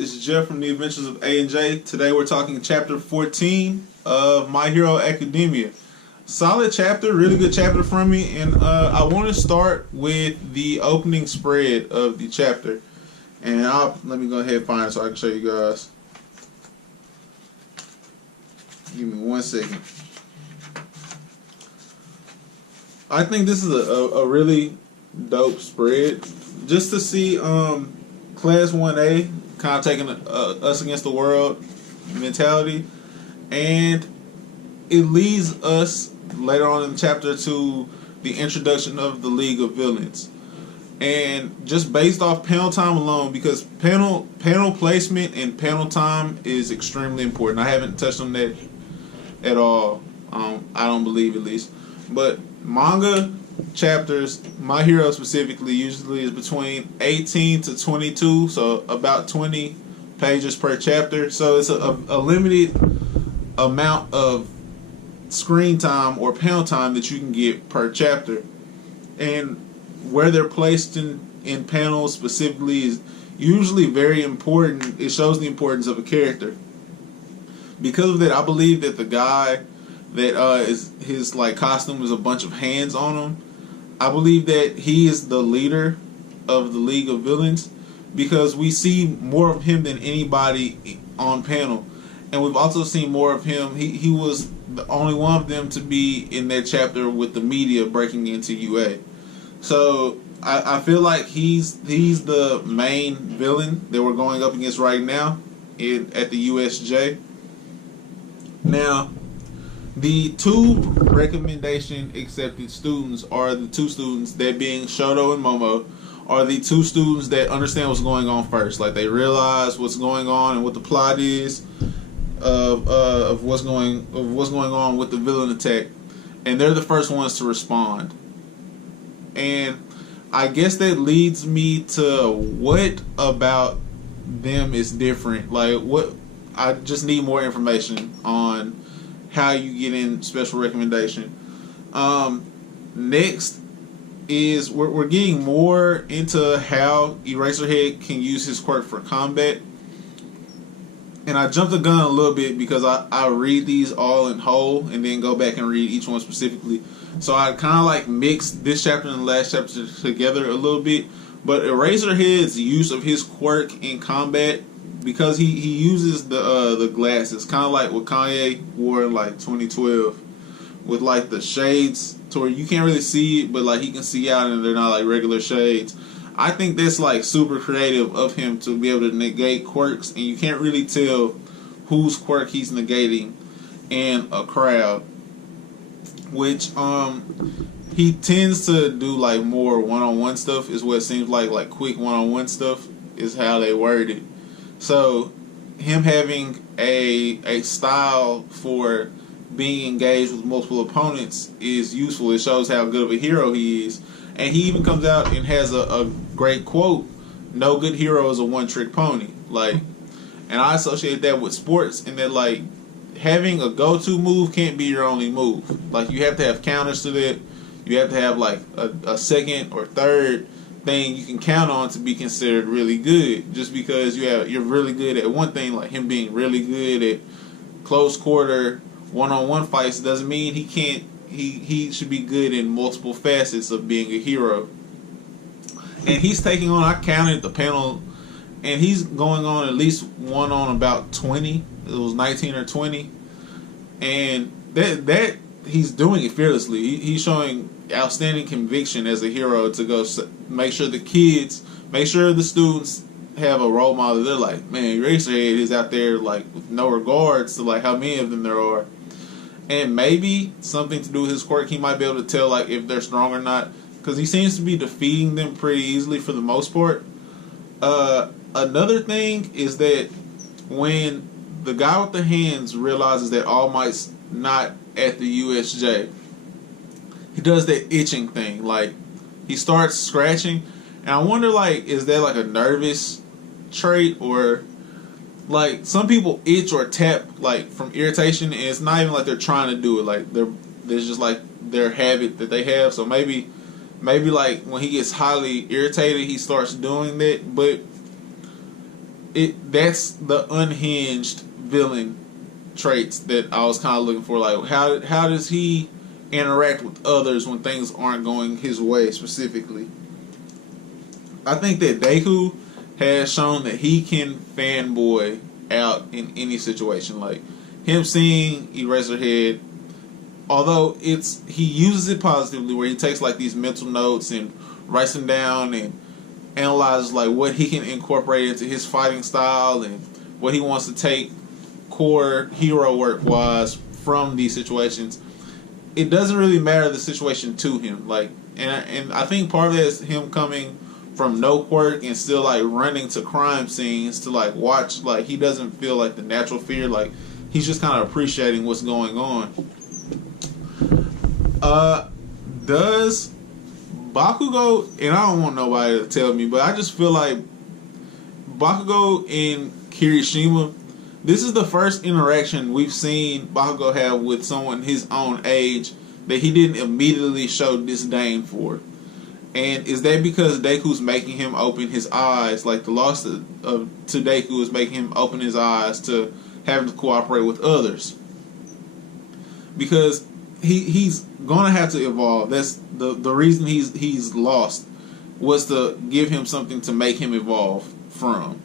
It's Jeff from The Adventures of A and J. Today we're talking chapter 14 of My Hero Academia. Solid chapter, really good chapter from me, and I want to start with the opening spread of the chapter. And let me go ahead and find it so I can show you guys. Give me 1 second. I think this is a really dope spread. Just to see Class 1A kind of taking us against the world mentality, and it leads us later on in the chapter to the introduction of the League of Villains. And just based off panel time alone, because panel placement and panel time is extremely important. I haven't touched on that at all. I don't believe, at least. But manga chapters, My Hero specifically, usually is between 18 to 22, so about 20 pages per chapter. So it's a limited amount of screen time or panel time that you can get per chapter. And where they're placed in panels specifically is usually very important. It shows the importance of a character. Because of that, I believe that the guy that is his costume is a bunch of hands on him. I believe that he is the leader of the League of Villains because we see more of him than anybody on panel, and we've also seen more of him. He was the only one of them to be in that chapter with the media breaking into UA. So I feel like he's the main villain that we're going up against right now at the USJ. Now, the two recommendation accepted students are the two students, that being Shoto and Momo, are the two students that understand what's going on first. Like, they realize what's going on and what the plot is of what's going on with the villain attack, and they're the first ones to respond. And I guess that leads me to what about them is different. Like, what I just need more information on how you get in special recommendation. Next is we're getting more into how Eraserhead can use his quirk for combat. And I jumped the gun a little bit because I read these all in whole and then go back and read each one specifically. So I kind of mixed this chapter and the last chapter together a little bit. But Eraserhead's use of his quirk in combat, because he uses the glasses, kind of like what Kanye wore in 2012, with the shades to where you can't really see it, but he can see out and they're not regular shades. I think that's super creative of him to be able to negate quirks, and you can't really tell whose quirk he's negating in a crowd. Which he tends to do more one-on-one stuff, is what it seems like quick one-on-one stuff is how they word it. So him having a style for being engaged with multiple opponents is useful. It shows how good of a hero he is. And he even comes out and has a great quote: "No good hero is a one-trick pony." And I associate that with sports, in that having a go-to move can't be your only move. You have to have counters to that. You have to have a second or third thing you can count on to be considered really good. Just because you're really good at one thing, like him being really good at close quarter one-on-one fights, doesn't mean he should be good in multiple facets of being a hero. And he's taking on, I counted the panel, and he's going on at least one on about 20. It was 19 or 20. And that he's doing it fearlessly. He's showing outstanding conviction as a hero to go make sure the students have a role model. They're like, man, Eraserhead is out there with no regards to how many of them there are. And maybe something to do with his quirk, he might be able to tell if they're strong or not, because he seems to be defeating them pretty easily for the most part. Another thing is that when the guy with the hands realizes that All Might's not at the USJ, he does that itching thing. He starts scratching, and I wonder, is that a nervous trait, or some people itch or tap from irritation, and it's not even they're trying to do it. There's just their habit that they have. So maybe when he gets highly irritated, he starts doing that. But that's the unhinged villain traits that I was kind of looking for. Like, how does he interact with others when things aren't going his way specifically? I think that Deku has shown that he can fanboy out in any situation. Like him seeing Eraserhead, although he uses it positively, where he takes like these mental notes and writes them down and analyzes like what he can incorporate into his fighting style and what he wants to take core hero work wise from these situations. It doesn't really matter the situation to him. Like, and I think part of that is him coming from no quirk and still like running to crime scenes to like watch. Like he doesn't feel like the natural fear. Like he's just kind of appreciating what's going on. Does Bakugo, and I don't want nobody to tell me, but I just feel like Bakugo and Kirishima, this is the first interaction we've seen Bakugo have with someone his own age that he didn't immediately show disdain for. And is that because Deku's making him open his eyes, like the loss to Deku is making him open his eyes to having to cooperate with others? Because he's gonna have to evolve. That's the reason he's lost was to give him something to make him evolve from.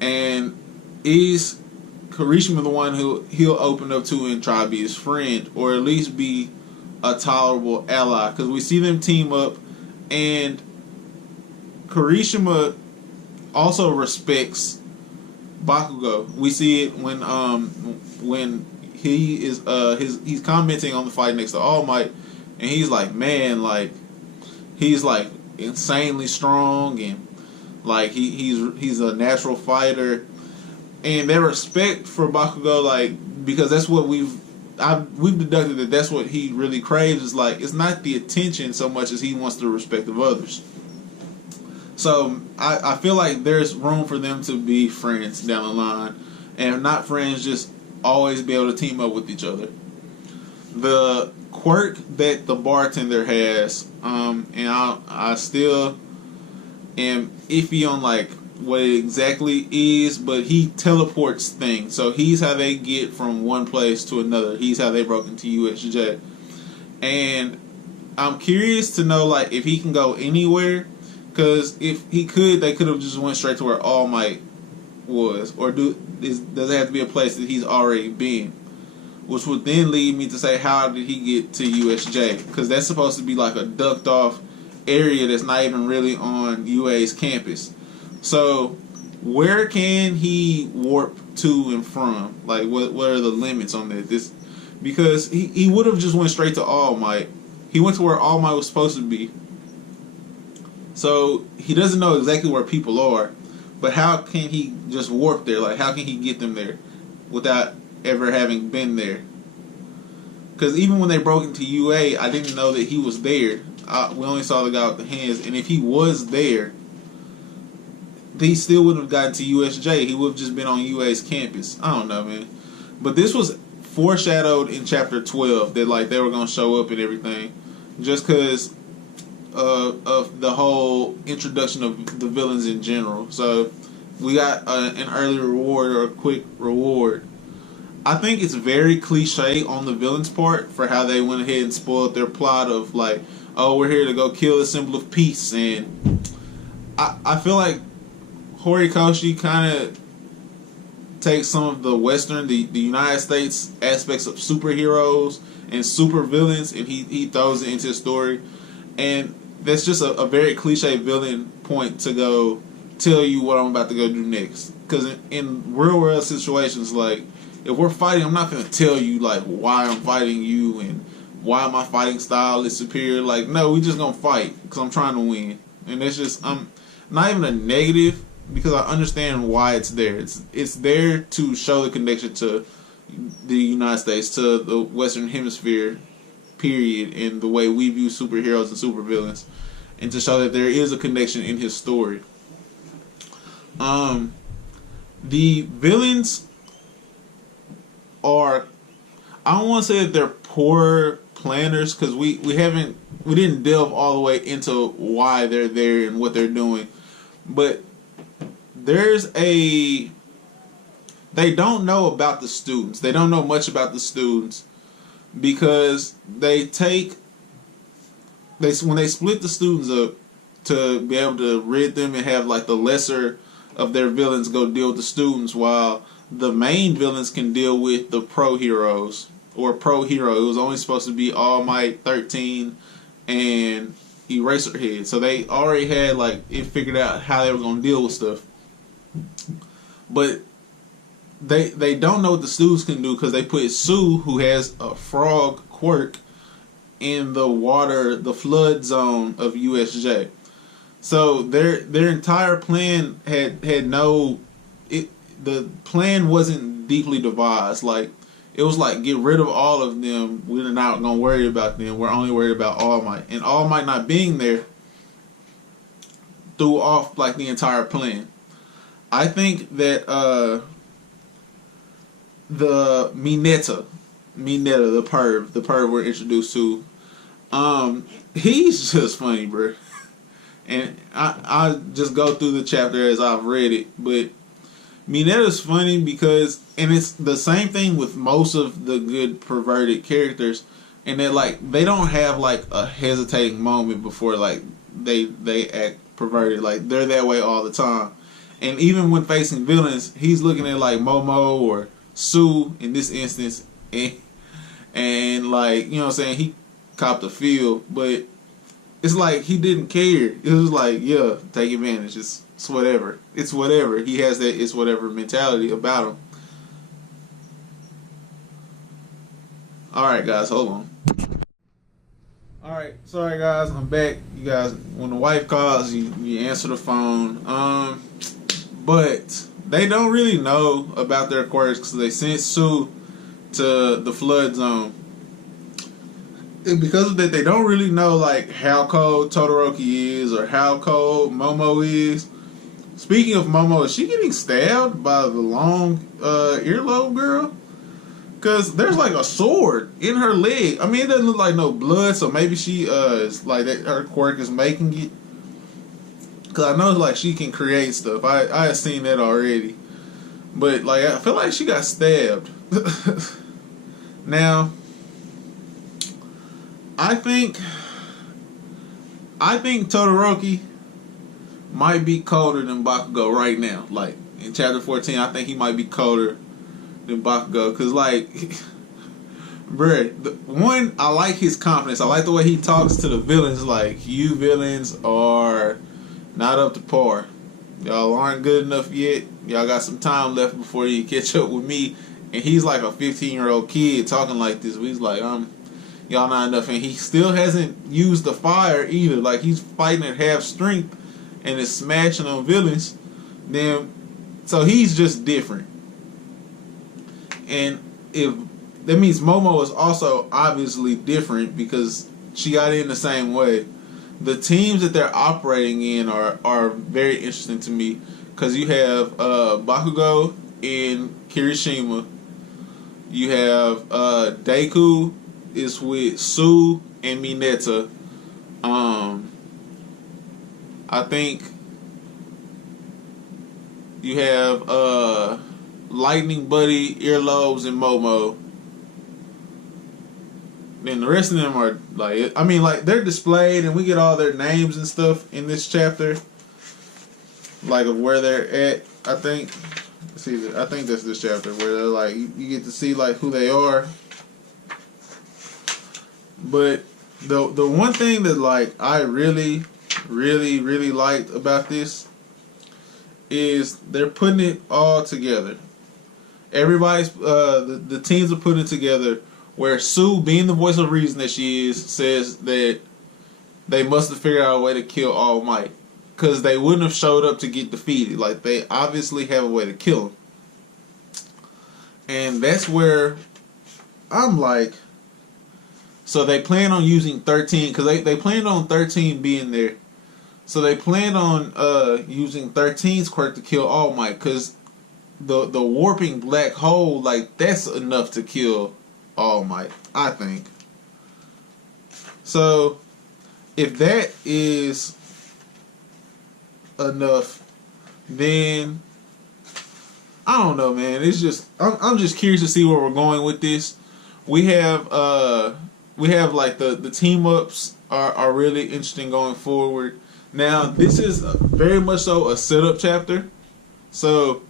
And is Kirishima the one who he'll open up to and try to be his friend, or at least be a tolerable ally? Because we see them team up, and Kirishima also respects Bakugo. We see it when he is he's commenting on the fight next to All Might, and he's like, man, like he's like insanely strong, and like he's a natural fighter, and their respect for Bakugo, like, because that's what we've deducted that that's what he really craves, is like it's not the attention so much as he wants the respect of others. So I feel like there's room for them to be friends down the line, and not friends, just always be able to team up with each other. The quirk that the bartender has, and I still am iffy on like what it exactly is, but he teleports things. So he's how they get from one place to another. He's how they broke into USJ. And I'm curious to know like if he can go anywhere, because if he could, they could have just went straight to where All Might was, or does it have to be a place that he's already been? Which would then lead me to say, how did he get to USJ? Because that's supposed to be like a ducked off area that's not even really on UA's campus. So where can he warp to and from? Like what are the limits on that? Because he would have just went straight to All Might. He went to where All Might was supposed to be. So he doesn't know exactly where people are. But how can he just warp there? Like, how can he get them there without ever having been there? Because even when they broke into UA, I didn't know that he was there. We only saw the guy with the hands. And if he was there, he still wouldn't have gotten to USJ. He would have just been on UA's campus. I don't know, man. But this was foreshadowed in Chapter 12 that, like, they were going to show up and everything. Just because of the whole introduction of the villains in general. So we got an early reward, or a quick reward. I think it's very cliche on the villains' part for how they went ahead and spoiled their plot of like, oh, we're here to go kill the symbol of peace. And I feel like Horikoshi kind of takes some of the Western, the United States aspects of superheroes and super villains, and he throws it into his story. And that's just a very cliche villain point to go tell you what I'm about to go do next. Because in real world situations, like, if we're fighting, I'm not going to tell you, like, why I'm fighting you and why my fighting style is superior. Like, no, we just going to fight because I'm trying to win. And it's just, I'm not even a negative, because I understand why it's there. It's there to show the connection to the United States, to the Western Hemisphere, period, and the way we view superheroes and supervillains, and to show that there is a connection in his story. The villains are, I don't want to say that they're poor planners, because we didn't delve all the way into why they're there and what they're doing, but there's a they don't know about the students. They don't know much about the students because they when they split the students up to be able to rid them and have like the lesser of their villains go deal with the students, while the main villains can deal with the pro heroes or pro hero. It was only supposed to be All Might, 13, and Eraserhead. So they already had like it figured out how they were gonna deal with stuff. But they don't know what the students can do because they put Sue, who has a frog quirk, in the water, the flood zone of USJ. So their entire plan had no the plan wasn't deeply devised. Like it was like get rid of all of them. We're not gonna worry about them. We're only worried about All Might. And All Might not being there threw off like the entire plan. I think that the Mineta, the perv we're introduced to, he's just funny, bro. And I just go through the chapter as I've read it, but Mineta's funny because, and it's the same thing with most of the good perverted characters, and that like they don't have like a hesitating moment before like they act perverted. Like they're that way all the time. And even when facing villains, he's looking at like Momo or Sue in this instance, and like, you know what I'm saying, he copped a feel, but it's like he didn't care. It was like, yeah, take advantage. It's whatever. It's whatever. He has that it's whatever mentality about him. Alright guys, hold on. Alright, sorry guys, I'm back. You guys, when the wife calls, you answer the phone. But they don't really know about their quirks because they sent Sue to the flood zone. And because of that, they don't really know like how cold Todoroki is or how cold Momo is. Speaking of Momo, is she getting stabbed by the long earlobe girl? Because there's like a sword in her leg. I mean, it doesn't look like no blood, so maybe she is like that, her quirk is making it. Because I know like she can create stuff. I have seen that already. But like I feel like she got stabbed. Now, I think Todoroki might be colder than Bakugo right now. Like in chapter 14, I think he might be colder than Bakugo. Because like, bruh, one, I like his confidence. I like the way he talks to the villains. Like, you villains are not up to par. Y'all aren't good enough yet. Y'all got some time left before you catch up with me. And he's like a 15-year-old kid talking like this. He's like, y'all not enough. And he still hasn't used the fire either. Like, he's fighting at half strength and is smashing on villains. So he's just different. And if that means Momo is also obviously different because she got in the same way. The teams that they're operating in are very interesting to me because you have Bakugo in Kirishima. You have Deku is with Sue and Mineta. I think you have Lightning Buddy, Earlobes, and Momo. And the rest of them are like, I mean, like they're displayed, and we get all their names and stuff in this chapter, like of where they're at. I think. I think that's this chapter where they're like, you get to see like who they are. But the one thing that like I really liked about this is they're putting it all together. Everybody's the teams are putting it together. Where Sue, being the voice of reason that she is, says that they must have figured out a way to kill All Might. Because they wouldn't have showed up to get defeated. Like, they obviously have a way to kill him. And that's where I'm like, so they plan on using 13, because they planned on 13 being there. So they planned on using 13's quirk to kill All Might. Because the warping black hole, like, that's enough to kill All Might, I think. So, if that is enough Then I don't know, man. It's just I'm just curious to see where we're going with this. We have like the team ups are really interesting going forward. Now this is very much so a setup chapter, so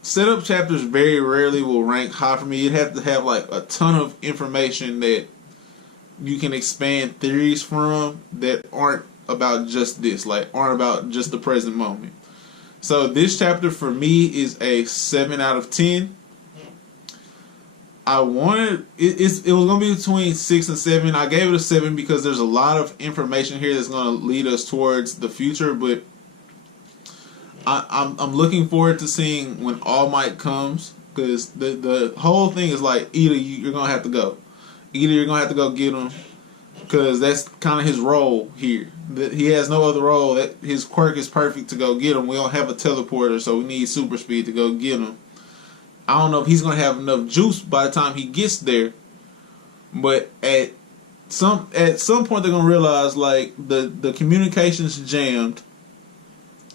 setup chapters very rarely will rank high for me. You'd have to have like a ton of information that you can expand theories from that aren't about just this, like aren't about just the present moment. So this chapter for me is a 7 out of 10. I wanted it was gonna be between 6 and 7. I gave it a 7 because there's a lot of information here that's gonna lead us towards the future. But I'm looking forward to seeing when All Might comes, because the whole thing is like either you're gonna have to go, either you're gonna have to go get him, because that's kind of his role here. He has no other role. That his quirk is perfect to go get him. We don't have a teleporter, so we need super speed to go get him. I don't know if he's gonna have enough juice by the time he gets there, but at some point they're gonna realize like the communication's jammed.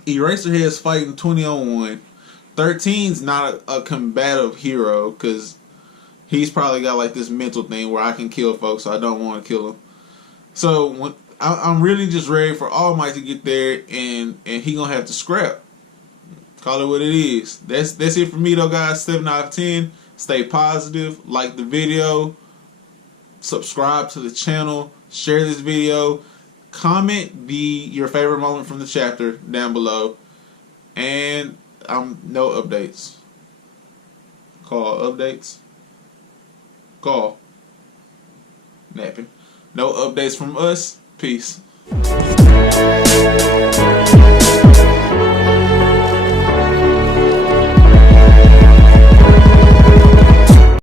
Eraserhead's fighting 20-on-1. 13's not a combative hero because he's probably got like this mental thing where I can kill folks, so I don't want to kill him. So when I'm really just ready for All Might to get there, and he gonna have to scrap. Call it what it is. That's it for me though, guys. 7 out of 10. Stay positive. Like the video. Subscribe to the channel. Share this video. Comment your favorite moment from the chapter down below. And no updates. Call updates. Call. Napping. No updates from us. Peace.